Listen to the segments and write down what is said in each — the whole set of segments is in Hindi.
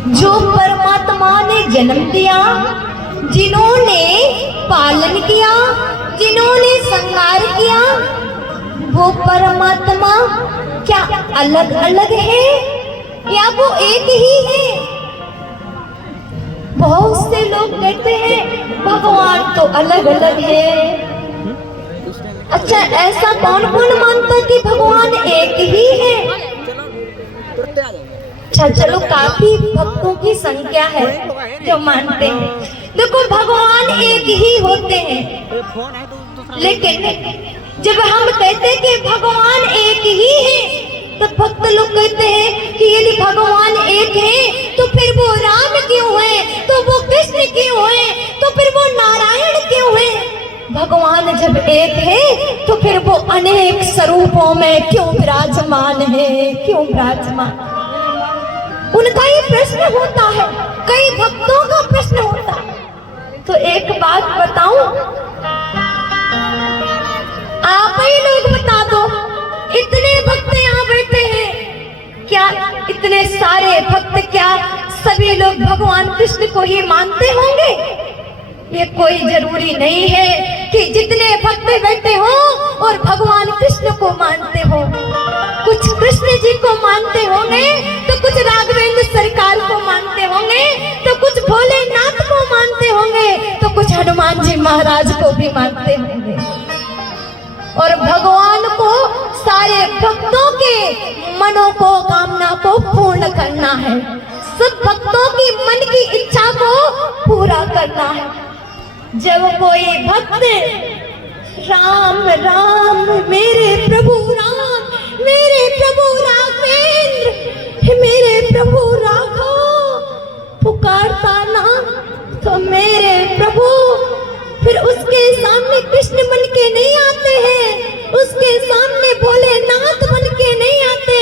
जो परमात्मा ने जन्म दिया, जिन्होंने पालन किया, जिन्होंने संहार किया, वो परमात्मा क्या अलग अलग है या वो एक ही है? बहुत से लोग कहते हैं भगवान तो अलग अलग है। अच्छा, ऐसा कौन कौन मानता है कि भगवान एक ही है? अच्छा चलो, काफी भक्तों की संख्या है जो मानते हैं। देखो, भगवान एक ही होते हैं, लेकिन जब हम कहते हैं कि भगवान एक ही है, तो भक्त लोग कहते हैं कि यदि भगवान एक है तो फिर वो राम क्यों है, तो वो कृष्ण क्यों है, तो फिर वो नारायण क्यों है? भगवान जब एक है तो फिर वो अनेक स्वरूपों में क्यों विराजमान है, क्यों विराजमान? उनका ये प्रश्न होता है, कई भक्तों का प्रश्न होता है। तो एक बात बताऊं, आप ही लोग बता दो, इतने भक्त यहाँ बैठे हैं, क्या इतने सारे भक्त, क्या सभी लोग भगवान कृष्ण को ही मानते होंगे? ये कोई जरूरी नहीं है कि जितने भक्त बैठे हो और भगवान कृष्ण को मानते हो। कुछ कृष्ण जी को मानते होंगे, तो कुछ राघवेंद्र सरकार को मानते होंगे, तो कुछ भोलेनाथ को मानते होंगे, तो कुछ हनुमान जी महाराज को भी मानते होंगे। और भगवान को सारे भक्तों के मनों को, कामना को पूर्ण करना है, सब भक्तों की मन की इच्छा को पूरा करना है। जब कोई भक्त राम राम मेरे प्रभु राम, मेरे प्रभु राघवेंद्र, मेरे प्रभु राघव पुकारता ना, तो मेरे प्रभु फिर उसके सामने कृष्ण बन के नहीं आते हैं, उसके सामने भोलेनाथ बन के नहीं आते।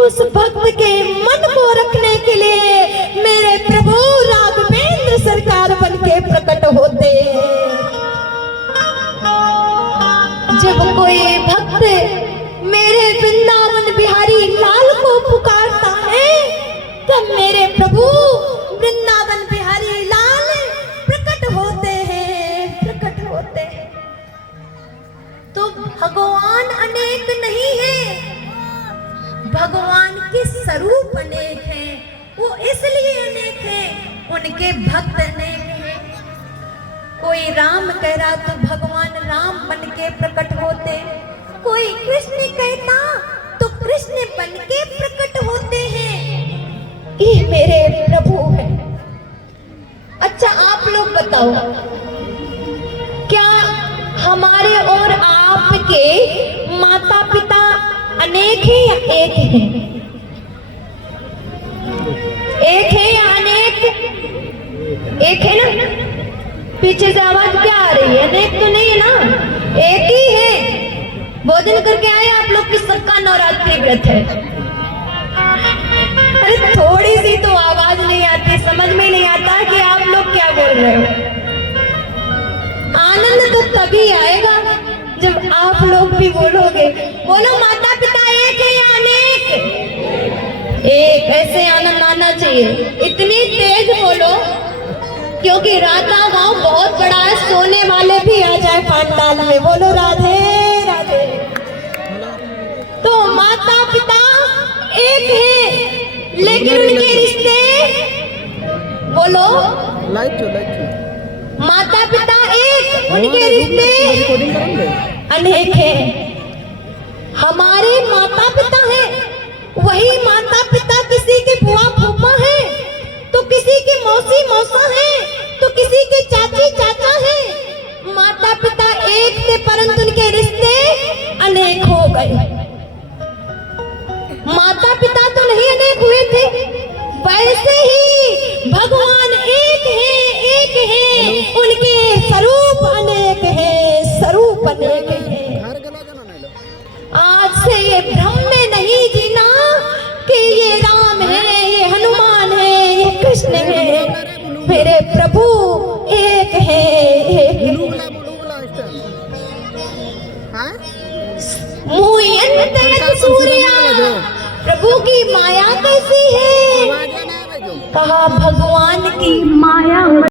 उस भक्त के मन को रखने के लिए मेरे प्रभु राघवेंद्र सरकार बन के प्रकट होते हैं। जब कोई भक्त मेरे वृंदावन बिहारी लाल को पुकारता है, तब मेरे प्रभु वृंदावन बिहारी लाल प्रकट होते हैं, प्रकट होते हैं। तो भगवान अनेक नहीं है, भगवान के स्वरूप अनेक हैं। वो इसलिए अनेक हैं, उनके भक्त अनेक हैं। कोई राम कह रहा तो भगवान राम बन के प्रकट होते, कोई कृष्ण कहता तो कृष्ण बन के प्रकट होते हैं। ये मेरे प्रभु है। अच्छा, आप लोग बताओ, क्या हमारे और आपके माता पिता अनेक है या एक है? एक है या अनेक? एक है ना? पीछे से आवाज क्या आ रही है? अनेक तो नहीं है ना, एक ही है। भोजन करके आए आप लोग कि सबका नवरात्रि व्रत है? अरे थोड़ी सी तो आवाज नहीं आती, समझ में नहीं आता कि आप लोग क्या बोल रहे हो। आनंद तो तभी आएगा जब आप लोग भी बोलोगे। बोलो, माता पिता एक है या अनेक? एक। ऐसे आनंद आना चाहिए, इतनी तेज बोलो, क्योंकि राधा गांव बहुत बड़ा है, सोने वाले भी आ जाए पांडाल में। बोलो राधे राधे। तो माता पिता एक है, लेकिन उनके रिश्ते, बोलो, माता पिता एक, उनके रिश्ते अनेक है। हमारे माता पिता हैं, वही माता पिता किसी के बुआ फूफा है, तो किसी के मौसी मौसा है, तो किसी के चाची चाचा है। माता पिता एक थे, परंतु उनके रिश्ते अनेक हो गए। माता पिता तो नहीं अनेक हुए थे, वैसे ही भगवान एक है, उनके स्वरूप अनेक है, स्वरूप अनेक है। आज से ये भ्रम में नहीं जीना कि ये राम है, ये हनुमान है, ये कृष्ण है। मेरे प्रभु एक है, एक सूर्या, प्रभु की माया कैसी है? कहा भगवान की